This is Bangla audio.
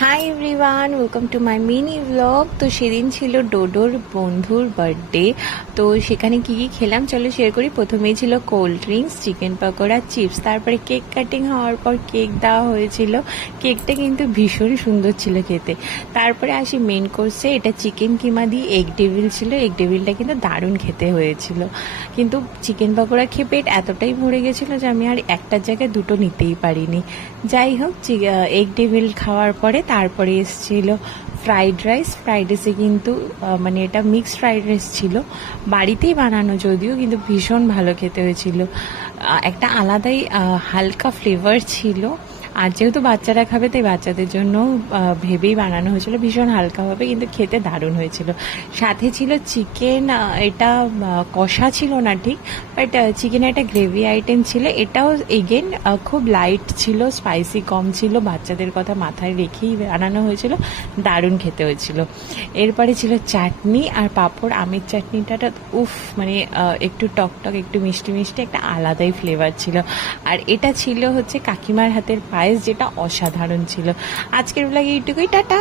Hi everyone, welcome to my mini blog. তো সেদিন ছিল ডোডোর বন্ধুর বার্থডে। তো সেখানে কি কি খেলাম চলো শেয়ার করি। প্রথমেই ছিল cold drinks, chicken pakora, chips, তারপরে কেক কাটিং হওয়ার পর কেক দেওয়া হয়েছিল। কেকটা কিন্তু ভীষণ সুন্দর ছিল খেতে। তারপরে আসি মেন কোর্সে, এটা চিকেন কিমা দিয়ে এগ ডেভিল ছিল। এগ ডেভিলটা কিন্তু দারুণ খেতে হয়েছিল, কিন্তু চিকেন পকোড়া খেয়ে পেট এতটাই ভরে গেছিলো যে আমি আর একটার জায়গায় দুটো নিতেই পারিনি। যাই হোক, এগ ডেভিল খাওয়ার পরে তারপরে এসেছিল ফ্রাইড রাইস। ফ্রাইড রাইসে কিন্তু মানে এটা মিক্সড ফ্রাইড রাইস ছিল, বাড়িতেই বানানো যদিও, কিন্তু ভীষণ ভালো খেতে হয়েছিল। একটা আলাদাই হালকা ফ্লেভার ছিল। আর যেহেতু বাচ্চারা খাবে তাই বাচ্চাদের জন্য ভেবেই বানানো হয়েছিল, ভীষণ হালকাভাবে, কিন্তু খেতে দারুণ হয়েছিল। সাথে ছিল চিকেন, এটা কষা ছিল না ঠিক, বাট চিকেনের একটা গ্রেভি আইটেম ছিল। এটাও এগেন খুব লাইট ছিল, স্পাইসি কম ছিল, বাচ্চাদের কথা মাথায় রেখেই বানানো হয়েছিল, দারুণ খেতে হয়েছিল। এরপরে ছিল চাটনি আর পাঁপড়। আমের চাটনিটা উফ, মানে একটু টকটক, একটু মিষ্টি মিষ্টি, একটা আলাদাই ফ্লেভার ছিল। আর এটা ছিল হচ্ছে কাকিমার হাতের পায়েস, যেটা অসাধারণ ছিল। আজকের ব্লগে এইটুকুই, টাটা।